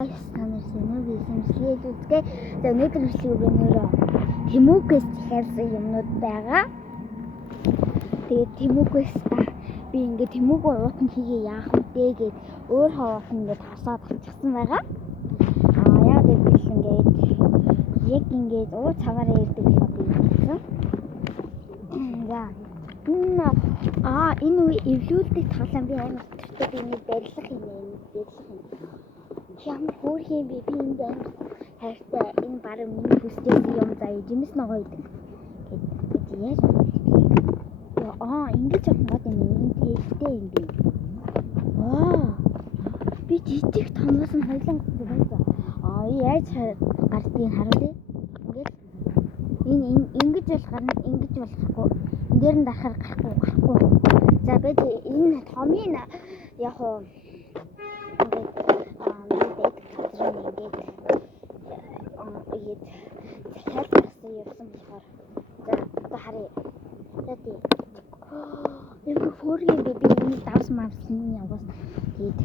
Санарсан бисэмсгээд үзгээ. За өнөөдөр өглөөнөөрөө Тэмүүхээс захиалсан юмнууд байгаа. Тэгээд Тэмүүхээс би ингээд Тэмүүхөө уутан хийгээ яах вэ гээд өөр хаваад ингээд хасаад авчихсан байгаа. Яа гэвэл ингээд яг ингээд уур цаваараа ирдэг болохоор би хэлсэн. За энэ үе эвлүүлдэг талаа би амар төртөө би нэг барилга хийнэ. Ямар хөөрхөн би энд амар хайртай энэ баг миний хүсдэг юм заяа жимс ногоо идэг. Гэт яаж ингэж явах юм энэ тийштэй юм би. Би жижиг томоос нь хоёлаа гэсэн. Яаж гардыг харуулъя. Ингээд ингэж бол гарна ингэж болохгүй. Энд дээр нь дарахаар гарахгүй. За бид энэ томын яг хоо захиалсан явсан болохоор за одоо харъя. Яг хөөргөн би энэ давс мавсын яваас гээд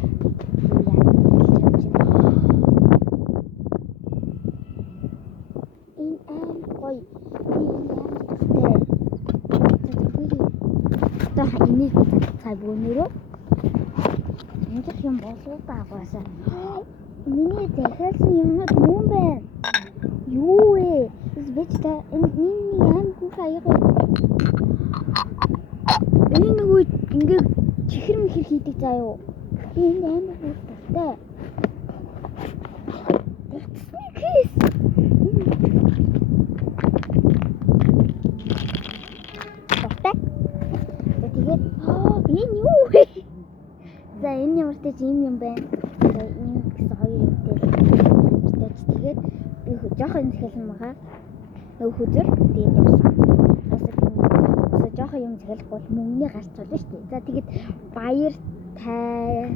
энэ гоё одоо энийг цай бөөнөрөө энэ юм болов байгаас миний захиалсан юмнууд мөн байна. Юу вэ? Би ч та энэ аим бүх аяга энэ нөгөө ингээд чихэр мэхэр хийдэг заа юу? Би энэ амар хэрэгтэй. Тэс. Баттай. Тэгээд энэ юу вэ? За энэ ямар ч юм байна. За энэ гэсэн хоёр юмтэй. Тэгээд би жоохон захиалсан байгаа. Нөгөө хүзэр тэгээд дууссан. Жоохон юм захиалах бол мөнгөний гарч болно шүү дээ. За тэгээд баяр тай